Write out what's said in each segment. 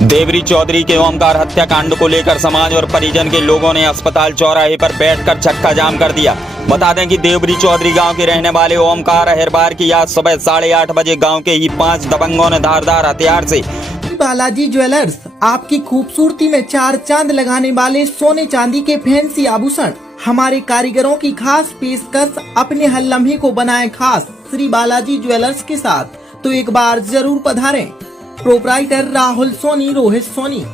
देवरी चौधरी के ओमकार हत्याकांड को लेकर समाज और परिजन के लोगों ने अस्पताल चौराहे पर बैठकर चक्का जाम कर दिया। बता दें कि देवरी चौधरी गांव के रहने वाले ओमकार अहिरबार की आज सुबह 8:30 बजे गांव के ही 5 दबंगों ने धारदार हथियार से बालाजी ज्वेलर्स आपकी खूबसूरती में 4 चांद लगाने वाले सोने चांदी के फैंसी आभूषण, हमारे कारीगरों की खास पेशकश। अपने हर लम्हे को बनाए खास श्री बालाजी ज्वेलर्स के साथ, तो एक बार जरूर पधारें। प्रोपराइटर राहुल सोनी, रोहित सोनी।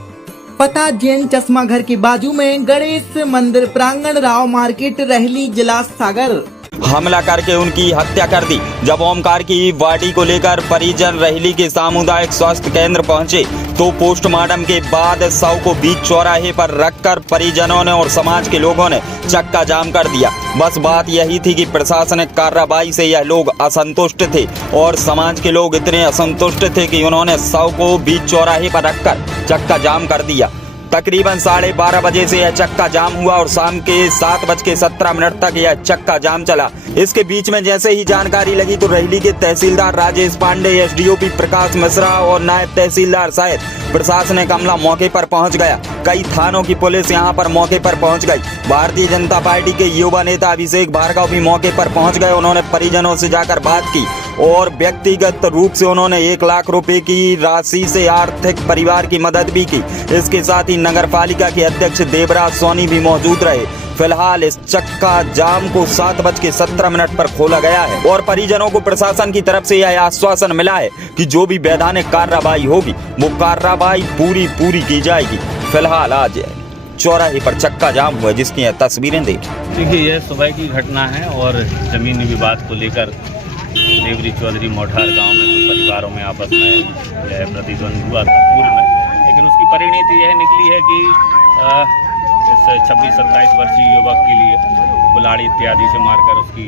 पता जैन चश्मा घर के बाजू में, गणेश मंदिर प्रांगण, राव मार्केट, रहली, जिला सागर। हमला करके उनकी हत्या कर दी। जब ओमकार की बॉडी को लेकर परिजन रहली के सामुदायिक स्वास्थ्य केंद्र पहुंचे तो पोस्टमार्टम के बाद शव को बीच चौराहे पर रखकर परिजनों ने और समाज के लोगों ने चक्का जाम कर दिया। बस बात यही थी कि प्रशासनिक कार्रवाई से यह लोग असंतुष्ट थे और समाज के लोग इतने असंतुष्ट थे कि उन्होंने शव को बीच चौराहे पर रखकर चक्का जाम कर दिया। तकरीबन 12:30 बजे से यह चक्का जाम हुआ और शाम के 7:17 तक यह चक्का जाम चला। इसके बीच में जैसे ही जानकारी लगी तो रहली के तहसीलदार राजेश पांडे, एसडीओपी प्रकाश मिश्रा और नायब तहसीलदार शायद प्रशासनिक अमला मौके पर पहुंच गया। कई थानों की पुलिस यहां पर मौके पर पहुंच गई। भारतीय जनता पार्टी के युवा नेता अभिषेक भार्गव भी मौके पर पहुंच गए। उन्होंने परिजनों से जाकर बात की और व्यक्तिगत रूप से उन्होंने 1 लाख रुपए की राशि से आर्थिक परिवार की मदद भी की। इसके साथ ही नगर पालिका के अध्यक्ष देवराज सोनी भी मौजूद रहे। फिलहाल इस चक्का जाम को 7:17 पर खोला गया है और परिजनों को प्रशासन की तरफ से यह आश्वासन मिला है कि जो भी वैधानिक कार्रवाई होगी वो कार्रवाई पूरी की जाएगी। फिलहाल आज चौराहे पर चक्का जाम हुआ जिसकी तस्वीरें देखी। देखिए, यह सुबह की घटना है और जमीनी विवाद को लेकर देवरी चौधरी मोठार गांव में कुछ परिवारों में आपस में यह प्रतिद्वंद हुआ था पूर्व में, लेकिन उसकी परिणति यह निकली है कि इस 26-27 वर्षीय युवक के लिए कुल्हाड़ी इत्यादि से मारकर उसकी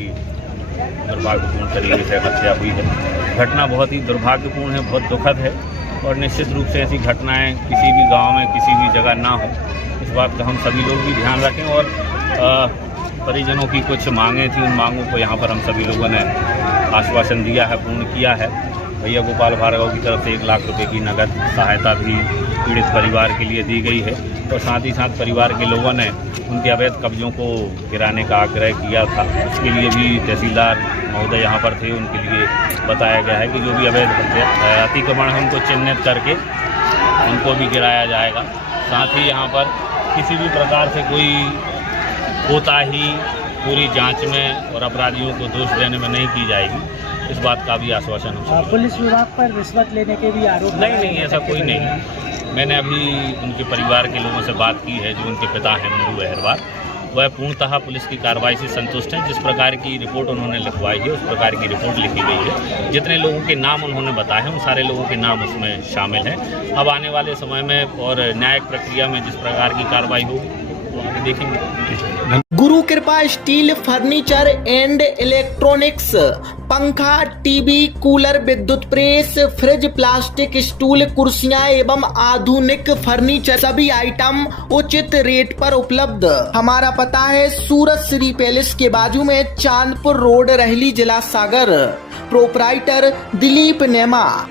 दुर्भाग्यपूर्ण तरीके से हत्या हुई है। घटना बहुत ही दुर्भाग्यपूर्ण है, बहुत दुखद है और निश्चित रूप से ऐसी घटनाएं किसी भी गांव में किसी भी जगह ना हो, इस बात का हम सभी लोग भी ध्यान रखें। और परिजनों की कुछ मांगें थी, उन मांगों को यहाँ पर हम सभी लोगों ने आश्वासन दिया है, पूर्ण किया है। भैया गोपाल भार्गव की तरफ से 1 लाख रुपए की नगद सहायता भी पीड़ित परिवार के लिए दी गई है और साथ ही साथ परिवार के लोगों ने उनके अवैध कब्जों को गिराने का आग्रह किया था। उसके लिए भी तहसीलदार महोदय यहाँ पर थे, उनके लिए बताया गया है कि जो भी अवैध अतिक्रमण है उनको चिन्हित करके उनको भी गिराया जाएगा। साथ ही यहाँ पर किसी भी प्रकार से कोई कोताही पूरी जांच में और अपराधियों को दोष देने में नहीं की जाएगी, इस बात का भी आश्वासन है। पुलिस विभाग पर रिश्वत लेने के भी आरोप नहीं, ऐसा कोई नहीं है। मैंने अभी उनके परिवार के लोगों से बात की है, जो उनके पिता हैं मुन्नू अहिरबार, वह पूर्णतः पुलिस की कार्रवाई से संतुष्ट हैं। जिस प्रकार की रिपोर्ट उन्होंने लिखवाई है उस प्रकार की रिपोर्ट लिखी गई है। जितने लोगों के नाम उन्होंने बताए हैं उन सारे लोगों के नाम उसमें शामिल हैं। अब आने वाले समय में और न्यायिक प्रक्रिया में जिस प्रकार की कार्रवाई होगी वो आगे देखेंगे। गुरु कृपा स्टील फर्नीचर एंड इलेक्ट्रॉनिक्स, पंखा, टीवी, कूलर, विद्युत प्रेस, फ्रिज, प्लास्टिक स्टूल, कुर्सियां एवं आधुनिक फर्नीचर, सभी आइटम उचित रेट पर उपलब्ध। हमारा पता है सूरत श्री पैलेस के बाजू में, चांदपुर रोड, रहली, जिला सागर। प्रोपराइटर दिलीप नेमा।